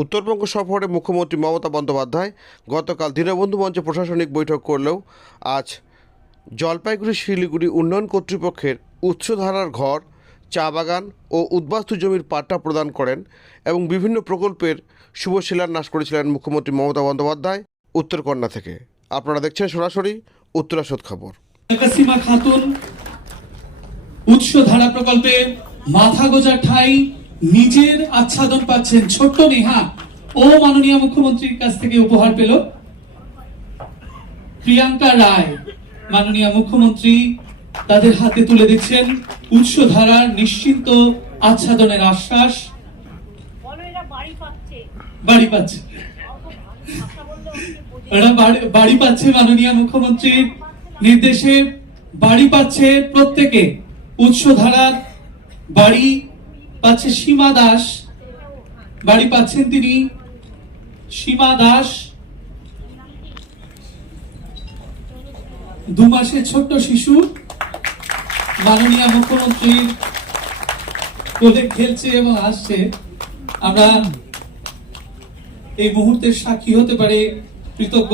উত্তরবঙ্গ সফরে মুখ্যমন্ত্রী মমতা বন্দ্যোপাধ্যায় গতকাল দীনবন্ধু মঞ্চে প্রশাসনিক বৈঠক করলেও আজ জলপাইগুড়ি, শিলিগুড়ি উন্নয়ন কর্তৃপক্ষের উৎসধারার ঘর, চা বাগান ও উদ্বাস্তু জমির পাট্টা প্রদান করেন এবং বিভিন্ন প্রকল্পের শুভ শিলান্যাস করেছিলেন মুখ্যমন্ত্রী মমতা বন্দ্যোপাধ্যায় উত্তরকন্যা থেকে। আপনারা দেখছেন সরাসরি উত্তরাসদ খবর। খাতুন উৎস ধারা প্রকল্পে মাথা গোজা ঠাই নিজের আচ্ছাদন পাচ্ছেন ছোট্ট নেহা ও মাননীয় মুখ্যমন্ত্রীর কাছ থেকে উপহার পেল প্রিয়াঙ্কা রায়, মাননীয় মুখ্যমন্ত্রী তাদের হাতে তুলে দিচ্ছেন উৎস ধারার নিশ্চিন্ত আচ্ছাদনের আশ্বাস। বাড়ি পাচ্ছে। বাড়ি পাচ্ছে মাননীয় মুখ্যমন্ত্রীর নির্দেশে। বাড়ি পাচ্ছে প্রত্যেকে। উৎস ধারার বাড়ি পাচ্ছে সীমা দাস। বাড়ি পাচ্ছেন তিনি সীমা দাস। দু মাসের ছোট্ট শিশু। মাননীয় মুখ্যমন্ত্রীর কোলে খেলছে এবং আসছে। আমরা এই মুহূর্তের সাক্ষী হতে পারে কৃতজ্ঞ।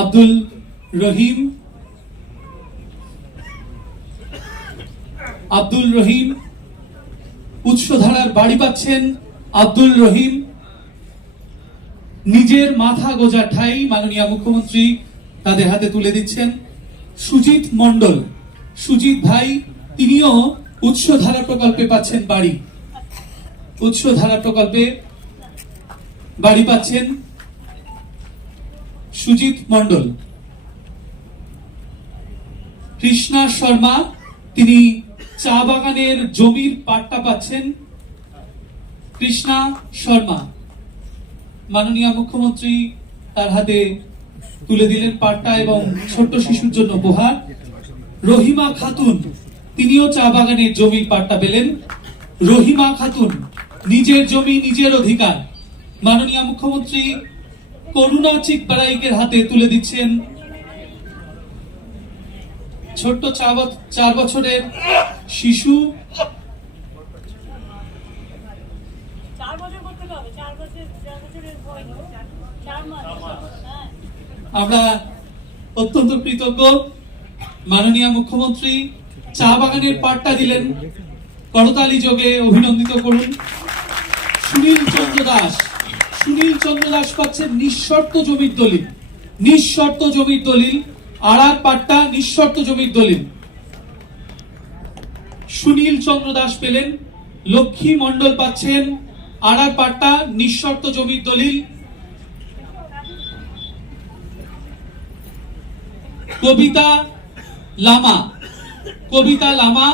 আব্দুল রহিম আব্দুল রহিম। উৎসধারার বাড়ি পাচ্ছেন আব্দুল রহিম। নিজের মাথা গোজা ঠাই মাননীয় মুখ্যমন্ত্রী তাদের হাতে তুলে দিচ্ছেন। সুজিত মন্ডল সুজিত ভাই, তিনিও উৎসধারা প্রকল্পে পাচ্ছেন বাড়ি। উৎসধারা প্রকল্পে বাড়ি পাচ্ছেন সুজিত মন্ডল কৃষ্ণা শর্মা, তিনি চা বাগানের জমির পাট্টা পাচ্ছেন কৃষ্ণা শর্মা। মাননীয় মুখ্যমন্ত্রী তার হাতে তুলে দিলেন পাট্টা এবং ছোট্ট শিশুর জন্য উপহার। রহিমা খাতুন, তিনিও চা বাগানের জমির পাট্টা পেলেন। রহিমা খাতুন, নিজের জমি, নিজের অধিকার। মাননীয় মুখ্যমন্ত্রী করুণা চিকবারাইকের হাতে তুলে দিচ্ছেন ছোট্ট চার বছরের শিশু। আমরা অত্যন্ত কৃতজ্ঞ মাননীয় মুখ্যমন্ত্রী। চা বাগানের পাট্টা দিলেন। করতালি যোগে অভিনন্দিত করুন। সুনীল চন্দ্র দাস। সুনীল চন্দ্র দাস পাচ্ছেন নিঃশর্ত জমির দলিল। নিঃশর্ত জমির দলিল। আড়ার পাট্টা, নিঃশর্ত জমির দলিল। সুনীল চন্দ্র দাস পেলেন, লক্ষ্মী মণ্ডল পাচ্ছেন আড়ার পাট্টা, নিঃশর্ত জমির দলিল। কবিতা লামা কবিতা লামা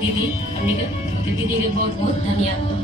दीदी हमने दीदी के बहुत बहुत धन्यवाद।